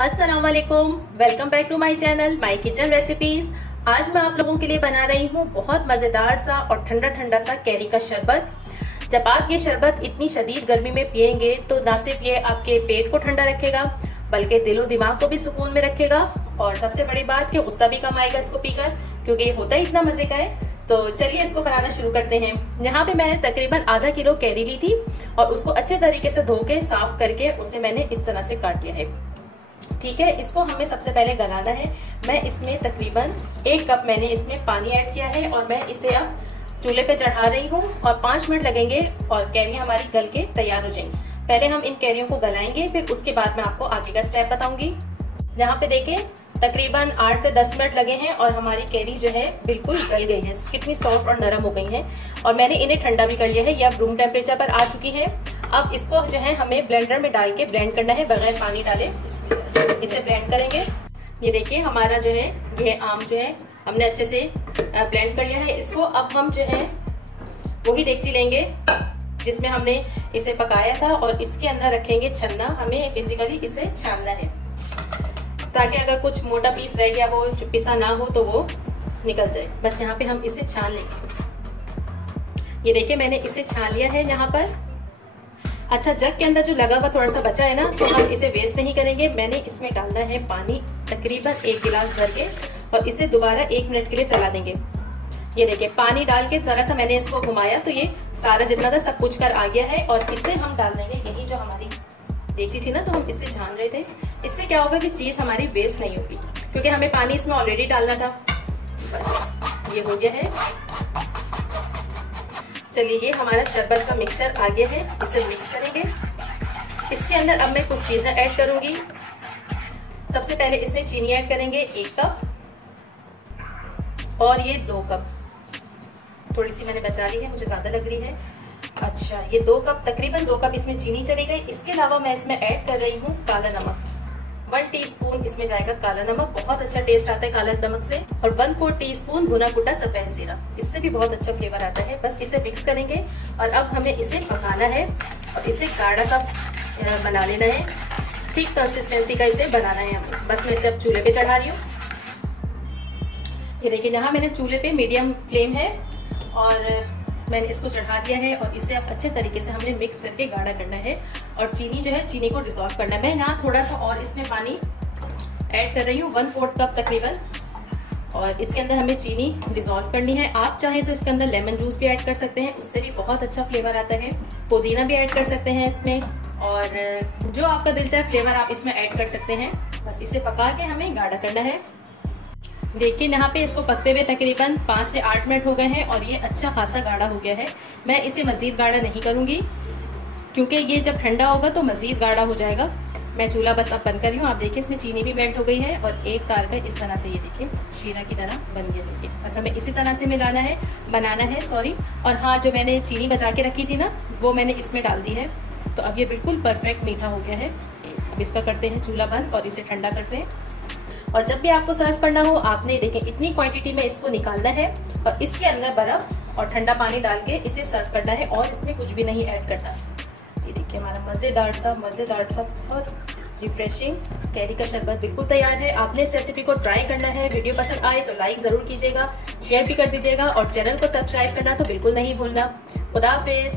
अस्सलाम वालेकुम, welcome back to my channel my kitchen recipes. आज मैं आप लोगों के लिए बना रही हूँ बहुत मजेदार सा और ठंडा ठंडा सा कैरी का शरबत। जब आप ये शरबत इतनी शदीद गर्मी में पियेंगे तो ना सिर्फ ये आपके पेट को ठंडा रखेगा बल्कि दिलो दिमाग को भी सुकून में रखेगा और सबसे बड़ी बात कि गुस्सा भी कम आएगा इसको पीकर, क्योंकि ये होता ही इतना मजे का है। तो चलिए इसको बनाना शुरू करते हैं। यहाँ पे मैंने तकरीबन आधा किलो कैरी ली थी और उसको अच्छे तरीके से धो के साफ करके उसे मैंने इस तरह से काट लिया है। ठीक है, इसको हमें सबसे पहले गलाना है। मैं इसमें तकरीबन 1 कप मैंने इसमें पानी ऐड किया है और मैं इसे अब चूल्हे पे चढ़ा रही हूँ और 5 मिनट लगेंगे और कैरियाँ हमारी गल के तैयार हो जाएंगी। पहले हम इन कैरियों को गलाएंगे, फिर उसके बाद मैं आपको आगे का स्टेप बताऊंगी। यहाँ पे देखिए तकरीबन 8 से 10 मिनट लगे हैं और हमारी कैरी जो है बिल्कुल गल गई है, कितनी सॉफ्ट और नरम हो गई है और मैंने इन्हें ठंडा भी कर लिया है। ये अब रूम टेम्परेचर पर आ चुकी है। अब इसको जो है हमें ब्लेंडर में डाल के ब्लेंड करना है बगैर पानी डाले। इसे ब्लेंड करेंगे। ये देखिए हमारा जो है ये आम जो है हमने अच्छे से ब्लेंड कर लिया है। इसको अब हम जो है वही डेगची लेंगे जिसमें हमने इसे पकाया था और इसके अंदर रखेंगे छन्ना। हमें बेसिकली इसे छानना है ताकि अगर कुछ मोटा पीस रह गया हो, जो पिसा ना हो, तो वो निकल जाए। बस यहाँ पे हम इसे छान लेंगे। ये देखिए मैंने इसे छान लिया है यहाँ पर। अच्छा, जग के अंदर जो लगा हुआ थोड़ा सा बचा है ना, तो हम इसे वेस्ट नहीं करेंगे। मैंने इसमें डालना है पानी तकरीबन 1 गिलास भर के और इसे दोबारा 1 मिनट के लिए चला देंगे। ये देखिए पानी डाल के जरा सा मैंने इसको घुमाया तो ये सारा जितना था सब कुछ कर आ गया है और इसे हम डाल देंगे। यही जो हमारी देखी थी ना, तो हम इससे छान रहे थे। इससे क्या होगा कि चीज हमारी वेस्ट नहीं होगी, क्योंकि हमें पानी इसमें ऑलरेडी डालना था। बस ये हो गया है। चलिए ये हमारा शरबत का मिक्सचर आ गया है, इसे मिक्स करेंगे। इसके अंदर अब मैं कुछ चीजें ऐड करूंगी। सबसे पहले इसमें चीनी ऐड करेंगे 1 कप और ये 2 कप। थोड़ी सी मैंने बचा ली है, मुझे ज्यादा लग रही है। अच्छा, ये 2 कप तकरीबन 2 कप इसमें चीनी चली गई। इसके अलावा मैं इसमें ऐड कर रही हूँ काला नमक। 1 टीस्पून इसमें जाएगा काला नमक, बहुत अच्छा टेस्ट आता है काला नमक से। और 1/4 टीस्पून भुना कुटा सफेद जीरा, इससे भी बहुत अच्छा फ्लेवर आता है। बस इसे मिक्स करेंगे और अब हमें इसे पकाना है और इसे गाढ़ा सा बना लेना है। थिक कंसिस्टेंसी का इसे बनाना है हमें। बस मैं इसे अब चूल्हे पे चढ़ा रही हूँ। ये देखिए यहाँ मैंने चूल्हे पे मीडियम फ्लेम है और मैंने इसको चढ़ा दिया है और इसे अब अच्छे तरीके से हमने मिक्स करके गाढ़ा करना है और चीनी जो है चीनी को डिसॉल्व करना है। मैं यहाँ थोड़ा सा और इसमें पानी ऐड कर रही हूँ 1/4 कप तकरीबन, और इसके अंदर हमें चीनी डिसॉल्व करनी है। आप चाहें तो इसके अंदर लेमन जूस भी ऐड कर सकते हैं, उससे भी बहुत अच्छा फ्लेवर आता है। पुदीना भी ऐड कर सकते हैं इसमें, और जो आपका दिल चाहे फ्लेवर आप इसमें ऐड कर सकते हैं। बस इसे पका के हमें गाढ़ा करना है। देखिए यहाँ पे इसको पकते हुए तकरीबन 5 से 8 मिनट हो गए हैं और ये अच्छा खासा गाढ़ा हो गया है। मैं इसे मज़ीद गाढ़ा नहीं करूँगी क्योंकि ये जब ठंडा होगा तो मज़ीद गाढ़ा हो जाएगा। मैं चूल्हा बस अब बंद कर रही हूँ। आप देखिए इसमें चीनी भी मेल्ट हो गई है और एक तार का इस तरह से ये देखिए शीरा की तरह बन गया। देखिए बस हमें इसी तरह से बनाना है सॉरी। और हाँ, जो मैंने चीनी बचा के रखी थी ना, वो मैंने इसमें डाल दी है। तो अब ये बिल्कुल परफेक्ट मीठा हो गया है। अब इसका करते हैं चूल्हा बंद और इसे ठंडा करते हैं। और जब भी आपको सर्व करना हो, आपने देखिए इतनी क्वांटिटी में इसको निकालना है और इसके अंदर बर्फ और ठंडा पानी डाल के इसे सर्व करना है और इसमें कुछ भी नहीं ऐड करना है। ये देखिए हमारा मज़ेदार सा और रिफ्रेशिंग कैरी का शरबत बिल्कुल तैयार है। आपने इस रेसिपी को ट्राई करना है। वीडियो पसंद आए तो लाइक ज़रूर कीजिएगा, शेयर भी कर दीजिएगा और चैनल को सब्सक्राइब करना तो बिल्कुल नहीं भूलना। खुदा हाफिज़।